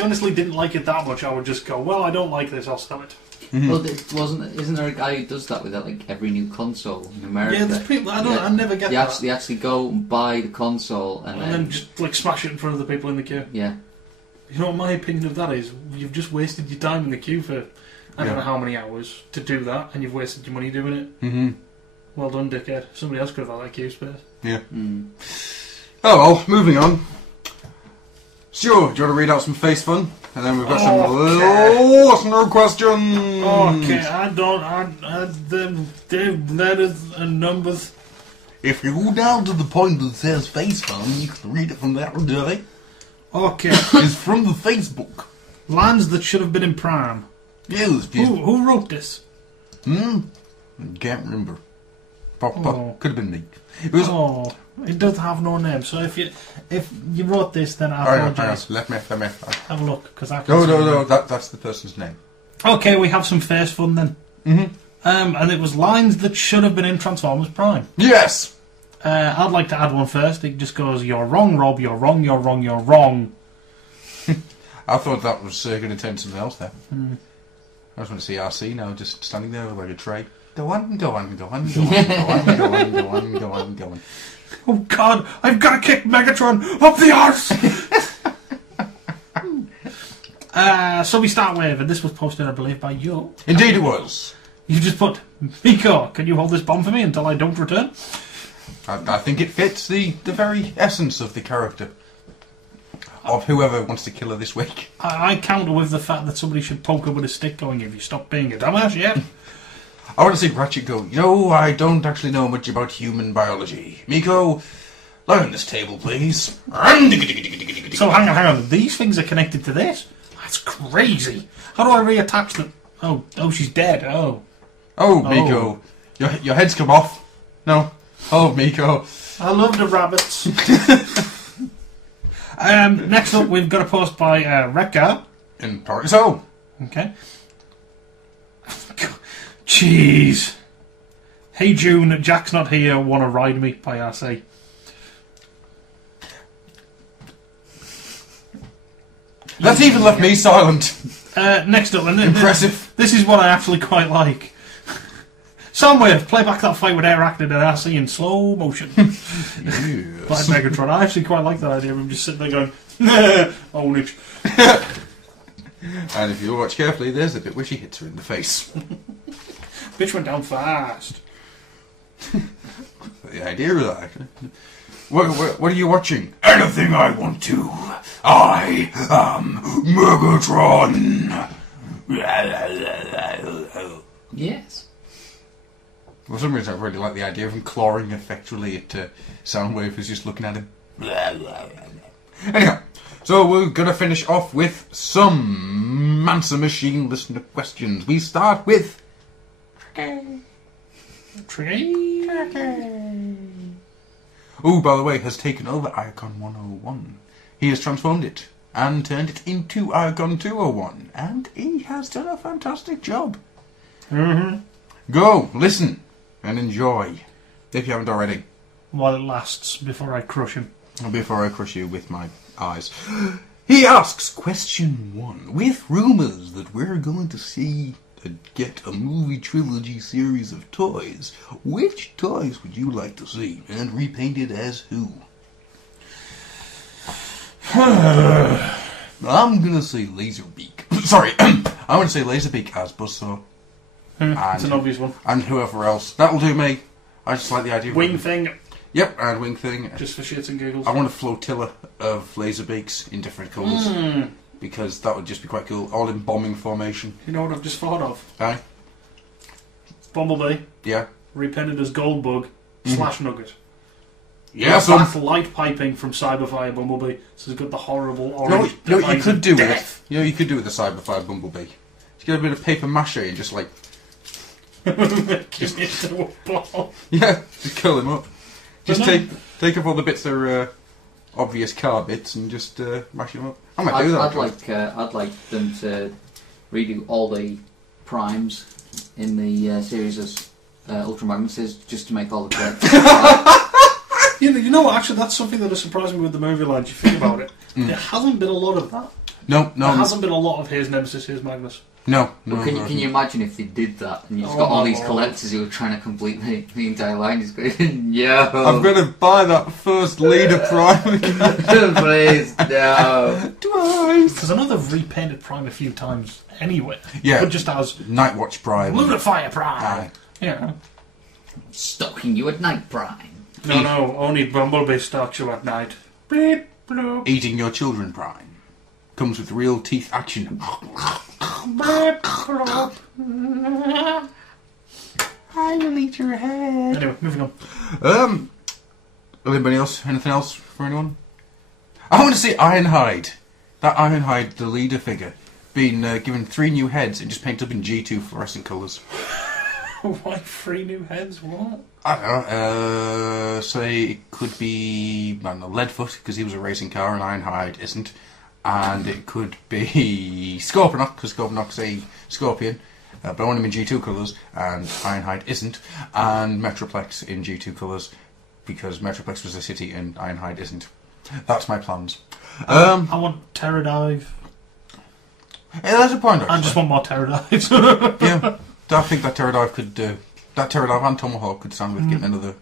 honestly didn't like it that much, I would just go, well, I don't like this, I'll sell it. Well, isn't there a guy who does that with like every new console in America? Yeah, there's people. I never get that. They actually go and buy the console and then just like smash it in front of the people in the queue. Yeah. You know what my opinion of that is? You've just wasted your time in the queue for I don't know how many hours to do that, and you've wasted your money doing it. Well done, dickhead. Somebody else could have had that queue space. Yeah. Oh well, moving on. Sure, do you want to read out some face fun? And then we've got some listener questions. Okay, the letters and numbers. If you go down to the point that says face fun, you can read it from there, Dirty. Okay. It's from the Facebook. Lines that should have been in Prime. Yes. Who wrote this? Can't remember. Could have been me. It does have no name. So if you wrote this, then I apologise. Let me have a look, because I can. No. That's the person's name. Okay, we have some face fun then. And it was lines that should have been in Transformers Prime. Yes. I'd like to add one first. It just goes, "You're wrong, Rob. You're wrong. You're wrong. You're wrong." I thought that was going to turn something else there. I just want to see RC now, just standing there with like a tray. Go on. Oh God, I've got to kick Megatron up the arse! So we start with, and this was posted, I believe, by you. Indeed it was. You just put, Miko, can you hold this bomb for me until I don't return? I think it fits the very essence of the character. Of whoever wants to kill her this week. I counter with the fact that somebody should poke her with a stick going, if you stop being a dumbass, yeah? I want to see Ratchet go, I don't actually know much about human biology. Miko, lie on this table, please. So hang on, these things are connected to this? That's crazy. How do I reattach them? Oh, she's dead, Oh, Miko, your head's come off. No. Oh, Miko. I love the rabbits. Next up, we've got a post by Rekka. In Paris. Oh. Okay. Jeez. Hey June, Jack's not here, wanna ride me by RC. That's even left me silent. Next up, and impressive. This is what I actually quite like. Soundwave, play back that fight with Air Acted and RC in slow motion. Yes. By Megatron. I actually quite like that idea of him just sitting there going, own it. And if you watch carefully, there's a bit where she hits her in the face. Bitch went down fast. The idea of that. What are you watching? Anything I want to. I am Megatron. Yes. For some reason, I really like the idea of him clawing effectually at Soundwave who's just looking at him. Anyhow, so we're going to finish off with some Mansa Machine listener questions. We start with... Who, by the way, has taken over Icon 101. He has transformed it and turned it into Icon 201. And he has done a fantastic job. Go, listen, and enjoy, if you haven't already. While it lasts, before I crush him. Before I crush you with my eyes. He asks, question 1. With rumours that we're going to get a movie trilogy series of toys, which toys would you like to see, and repainted as who? I'm going to say Laserbeak. Sorry, I'm going to say Laserbeak as Buzzsaw. It's an obvious one. And whoever else. That'll do me. I just like the idea of... Wing Thing. Yep, and Wing Thing. Just for shits and giggles. I want a flotilla of Laserbeaks in different colours. Because that would just be quite cool. All in bombing formation. You know what I've just thought of? Aye? Bumblebee. Yeah. Repainted as Goldbug / Nugget. Yeah, That light piping from Cyberfire Bumblebee. So it's got the horrible orange... You know what you could do with it? You know what you could do with the Cyberfire Bumblebee? Just get a bit of paper mache and just like... Just into a ball. Yeah, just curl him up. Just take up all the bits that are obvious car bits and just mash them up. I might do that. I'd like them to redo all the primes in the series as Ultra Magnuses just to make all the correct. You know what? Actually, that's something that has surprised me with the movie line. If you think about it, there hasn't been a lot of that. No. There hasn't been a lot of here's Nemesis, here's Magnus. No. Can you imagine if they did that and you've got all these collectors who are trying to complete the entire line? Just going, yo, I'm going to buy that first leader prime. Please, no. Twice. Because I know they've repainted Prime a few times anyway. Yeah. But just as Nightwatch Prime. Lunafire Prime. Aye. Yeah. Stalking you at night, Prime. No, only Bumblebee stalks you at night. Bleep, bloop. Eating your children Prime. Comes with real teeth action. Bleep, bloop. I will eat your head. Anyway, moving on. Anybody else? Anything else for anyone? I want to see Ironhide. That Ironhide, the leader figure, being given 3 new heads and just painted up in G2 fluorescent colours. Why 3 new heads? What? I don't know. Say it could be, I don't know, Leadfoot, because he was a racing car and Ironhide isn't. And it could be Scorponok, because Scorponok's a scorpion. But I want him in G2 colours, and Ironhide isn't. And Metroplex in G2 colours, because Metroplex was a city and Ironhide isn't. That's my plans. I want Pterodive. Yeah, that's a point, actually. I just want more Pterodives. Yeah, I think that Pterodive could... that Pterodive and Tomahawk could stand with getting another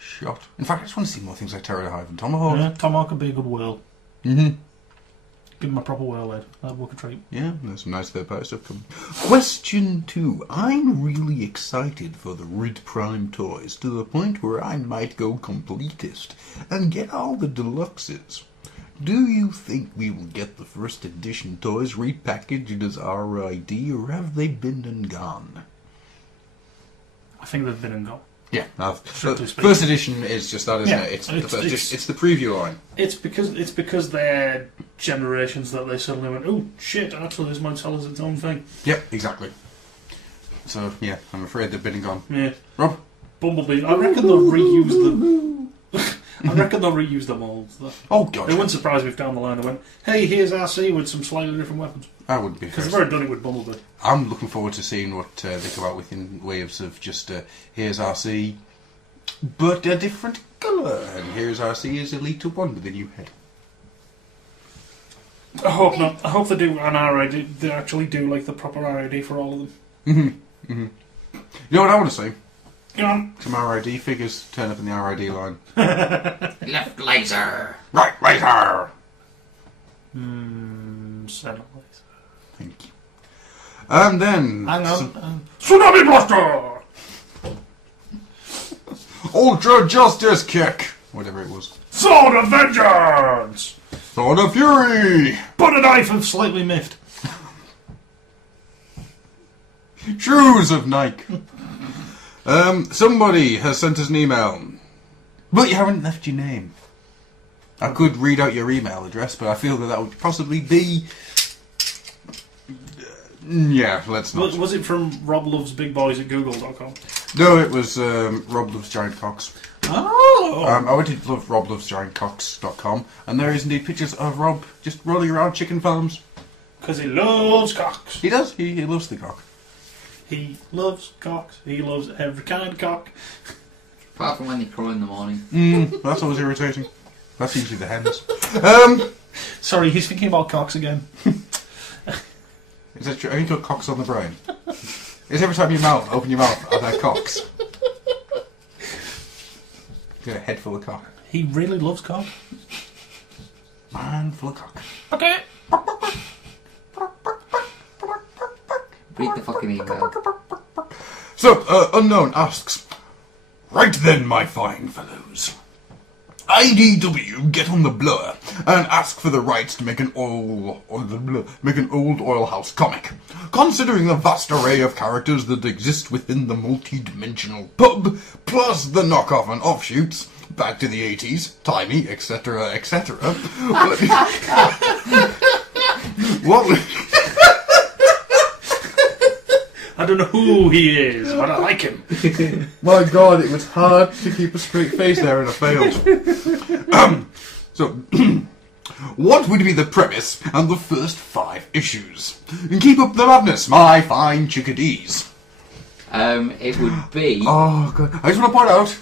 shot. In fact, I just want to see more things like Pterodive and Tomahawk. Yeah, Tomahawk could be a good whirl. Mm-hmm. Give him a proper whirl head. That'd work a treat. Yeah, there's some nice third-party stuff coming. Question 2. I'm really excited for the Rid Prime toys, to the point where I might go completist and get all the deluxes. Do you think we will get the first edition toys repackaged as RID, or have they been and gone? I think they've been and gone. Yeah, first edition is just that, isn't it? It's the preview line. It's because they're generations that they suddenly went, oh shit, actually this might sell as its own thing. Yep, exactly. So yeah, I'm afraid they've been and gone. Yeah. Rob? Bumblebee. I reckon they'll reuse them. I reckon they'll reuse the molds. Oh god. It wouldn't surprise me if down the line they went, hey, here's RC with some slightly different weapons. I wouldn't be. Because they've already done it with Bumblebee. I'm looking forward to seeing what they come out with in waves of just here's RC, but a different colour, and here's RC as Elite 1 with a new head. I hope not. I hope they do an RID. They actually do like the proper RID for all of them. Mm-hmm. Mm-hmm. You know what I want to see? Go on. Some RID figures turn up in the RID line. Left laser. Right laser. Center laser. Thank you. And then... Hang on. Tsunami Blaster! Ultra Justice Kick! Whatever it was. Sword of Vengeance! Sword of Fury! Butter knife of slightly miffed. Shoes of Nike. Somebody has sent us an email. But you haven't left your name. I could read out your email address, but I feel that would possibly be... yeah, let's not. Was it from roblovesbigboys@google.com? No, it was Rob Loves Giant Cocks. Oh! I went to roblovesgiantcocks.com, and there is indeed pictures of Rob just rolling around chicken farms. Because he loves cocks. He does. He loves the cock. He loves cocks. He loves every kind of cock. Apart from when they crow in the morning. That's always irritating. That's usually the hens. Sorry, he's thinking about cocks again. Is that true? Have you got cocks on the brain? Is every time you open your mouth, are there cocks? You got a head full of cock. He really loves cock. Man full of cock. Okay. Read the fucking email. So, Unknown asks, right then, my fine fellows. IDW get on the blower and ask for the rights to make an old oil house comic. Considering the vast array of characters that exist within the multi-dimensional pub, plus the knockoff and offshoots, back to the 80s, timey, etc., etc. What? I don't know who he is, but I like him. My God, it was hard to keep a straight face there, and I failed. So, what would be the premise and the first 5 issues? Keep up the madness, my fine chickadees. It would be... Oh, God. I just want to point out...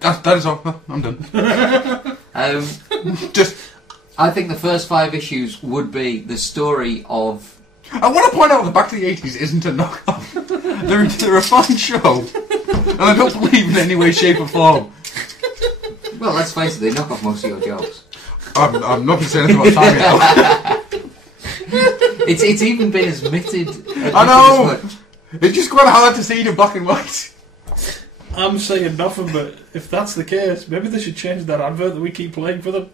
That is all. I'm done. Just... I think the first 5 issues would be the story of... I want to point out that Back to the 80s isn't a knockoff. They're a fine show. And I don't believe in any way, shape or form. Well, let's face it, they knock off most of your jokes. I'm not going to say anything about time now. It's even been admitted I know! It's just quite hard to see it in black and white. I'm saying nothing, but if that's the case, maybe they should change that advert that we keep playing for them.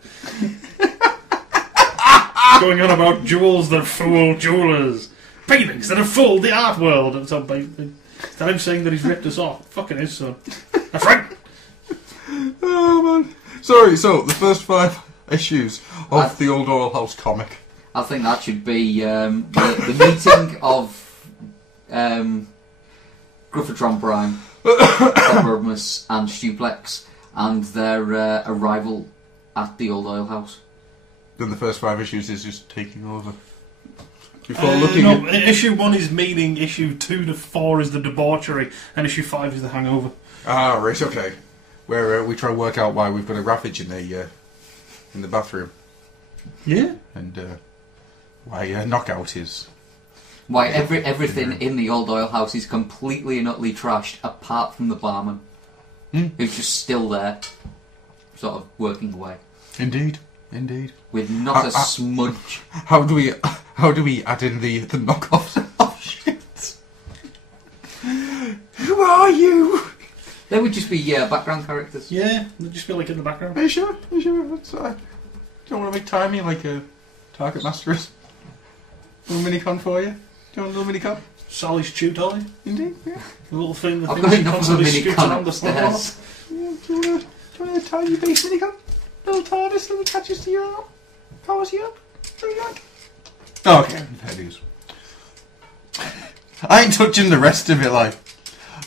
Going on about jewels that fool jewelers, paintings that have fooled the art world, and so instead of saying that he's ripped us off, fucking is, son. That's right. Oh man, sorry. So the first 5 issues of the Old Oil House comic. I think that should be the meeting of Gruffy Prime, Cobbermus, and Stuplex, and their arrival at the Old Oil House. Then the first 5 issues is just taking over. Before looking at... Issue 1 is meaning, issue 2 to 4 is the debauchery, and issue 5 is the hangover. Ah, right, okay. Where we try to work out why we've got a graffage in the bathroom. Yeah. And why Knockout is... Why everything in the Old Oil House is completely and utterly trashed, apart from the barman, who's just still there, sort of working away. Indeed. With not a smudge. How do we add in the knockoffs? Oh shit! Who are you? They would just be background characters. Yeah, they'd just be like in the background. Are you sure? That's, don't want to make timey like a Target Masters. Little minicon for you. Do you want a little minicon? Sally's chew toy. Indeed, yeah. The little thing that I've got enough of a minicon upstairs. Yeah, do you want a tiny base minicon? Little TARDIS that attaches to your arm? Powers you up? What do you like? Oh, okay, fair dues. I ain't touching the rest of it, like.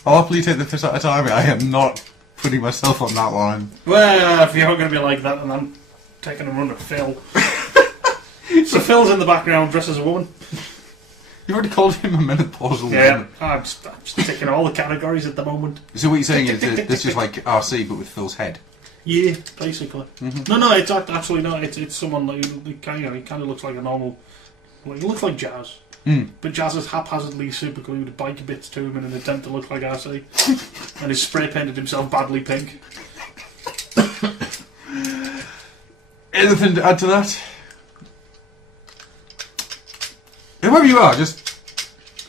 I'll happily take the piss out of time. I am not putting myself on that line. Well, if you're going to be like that, and I'm taking a run at Phil. So Phil's in the background dressed as a woman. You've already called him a menopausal woman. I'm just taking all the categories at the moment. So what you're saying is this is like RC, but with Phil's head? Yeah, basically. Mm-hmm. No, it's actually not. It's someone that he kind of looks like a normal. Like, he looks like Jazz, but Jazz has haphazardly superglued bike bits to him in an attempt to look like RC, and he's spray painted himself badly pink. Anything to add to that? Whoever you are, just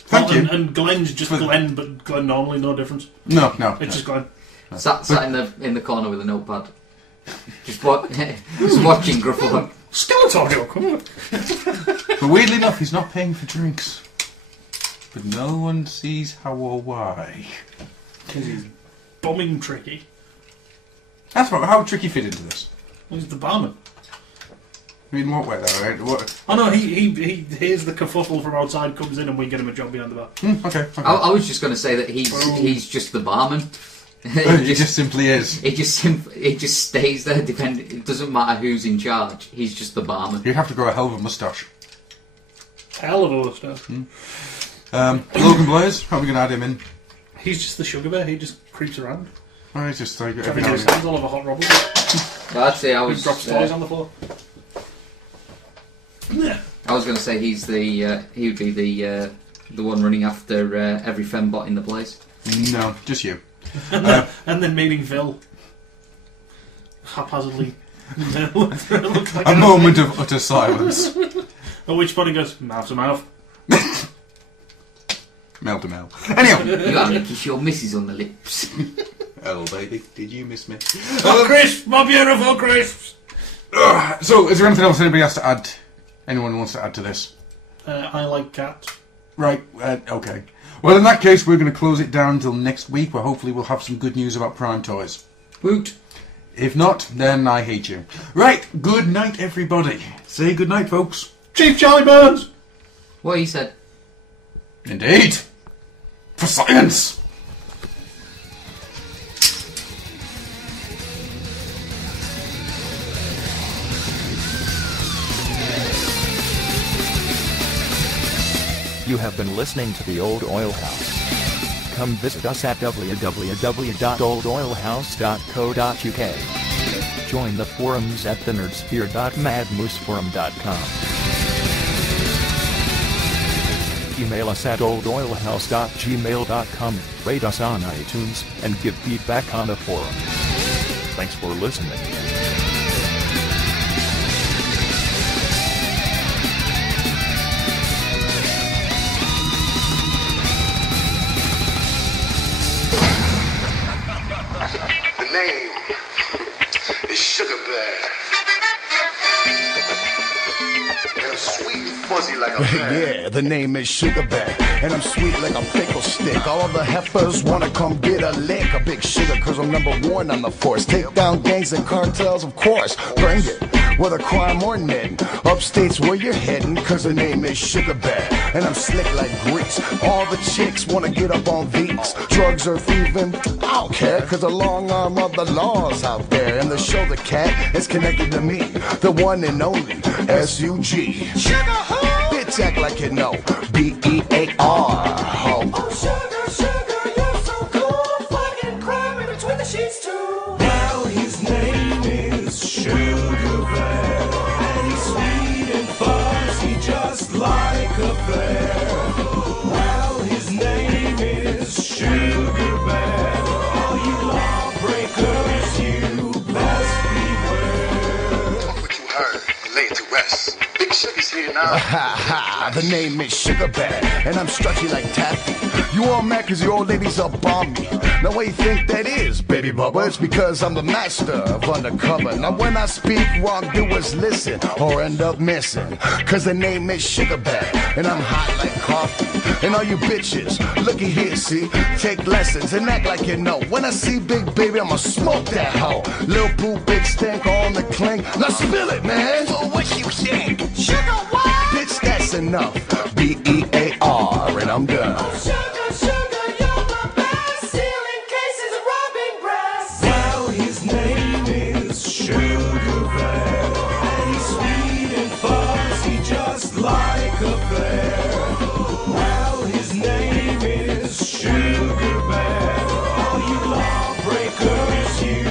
thank you. And Glenn's just Glenn, but Glenn normally, no difference. No, it's just Glenn. Sat in the corner with a notepad, just watching Gruffy. Skeletor joke. But weirdly enough, he's not paying for drinks. But no one sees how or why. Because he's bombing Tricky. That's right. How would Tricky fit into this? Well, he's the barman. I mean, what way though? Right? What? Oh no, he hears the kerfuffle from outside, comes in, and we get him a job behind the bar. Okay. I was just going to say that he's just the barman. He just simply is. He just stays there. It doesn't matter who's in charge. He's just the barman. You'd have to grow a hell of a moustache. Hell of a moustache. Logan Blaze. How are we going to add him in? He's just the sugar bear. He just creeps around. Oh, he's just like every now and then. All over hot rubble. Well, I'd say I He was. drops toys on the floor. I was going to say he would be the one running after every fembot in the place. No, just you. And then meeting Phil. Haphazardly. Looks like A moment of utter silence. At which point he goes, mouth to mouth. Mouth to mouth. Anyhow. You have to kiss your missus on the lips. Hello, baby. Did you miss me? Oh, crisps! My beautiful crisps! So, is there anything else anybody has to add? Anyone wants to add to this? I like cats. Right, okay. Well, in that case, we're going to close it down until next week, where hopefully we'll have some good news about Prime Toys. Woot. If not, then I hate you. Right, good night, everybody. Say good night, folks. Chief Charlie Burns! What he said. Indeed. For science! You have been listening to The Old Oil House. Come visit us at www.oldoilhouse.co.uk. Join the forums at thenerdsphere.madmooseforum.com. Email us at oldoilhouse.gmail.com, rate us on iTunes, and give feedback on the forum. Thanks for listening. The name is Sugar Bear. And I'm sweet and fuzzy like a bear. Yeah, the name is Sugar Bear, and I'm sweet like a pickle stick. All of the heifers wanna come get a lick. A big sugar, cause I'm #1 on the force. Take down gangs and cartels, of course. Bring it, whether crime or netting. Upstate's where you're heading, cause the name is Sugar Bear, and I'm slick like grease. All the chicks wanna get up on these. Drugs or thieving, I don't care, cause the long arm of the law's out there. And the shoulder cat is connected to me, the one and only S-U-G. Sugar who? Bitch act like you know, B-E-A-R, ho. Oh, sugar, sugar, you're so cool. Fighting crime in between the sheets too. Well, his name is Sugar Bear, and he's sweet and fuzzy just like a bear. Well, his name is Sugar Bear. All you lawbreakers, you best beware. What you heard, lay it to rest. Big Sugar's here now. The name is Sugar Bear, and I'm stretchy like taffy. You all mad cause your old ladies up on me. Now what you think that is, baby bubba? It's because I'm the master of undercover. Now when I speak, wrongdoers listen or end up missing. Cause the name is Sugar Bear, and I'm hot like coffee. And all you bitches, looky here, see, take lessons and act like you know. When I see Big Baby, I'ma smoke that hoe. Lil Pooh, Big Stink on the clink. Now spill it, man. So what you think? Sugar what? Bitch, that's enough. B-E-A-R, and I'm done. Oh, sugar, sugar, you're the best. Stealing cases and robbing breasts. Well, his name is Sugar Bear, and he's sweet and fuzzy just like a bear. Well, his name is Sugar Bear. All you lawbreakers, you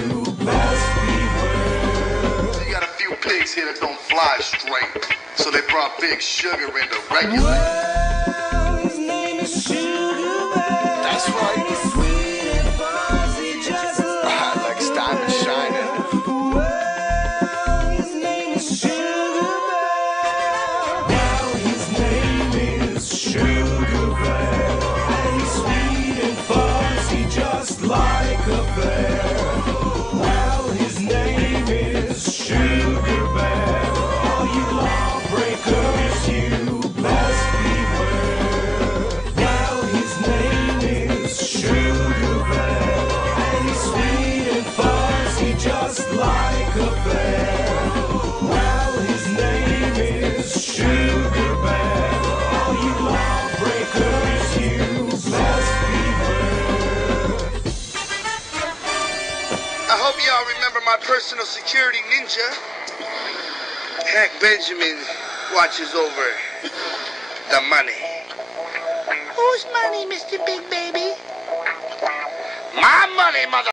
best beware. You got a few pigs here that don't fly straight, so they brought Big Sugar in to regulate. Well, his name is Sugar Bear. That's right. He's sweet and fuzzy just like Diamond Shining. Well, his name is Sugar Bear. Well, his name is Sugar Bear, and he's sweet and fuzzy just like a bear. Well, his name is Sugar Bear. All you lawbreakers, you best beware. Well, his name is Sugar Bear, and he's sweet and fuzzy just like a bear. Well, his name is Sugar Bear. All you lawbreakers, you best beware. I hope y'all remember my personal security ninja. Hank Benjamin watches over the money. Whose money, Mr. Big Baby? My money, mother.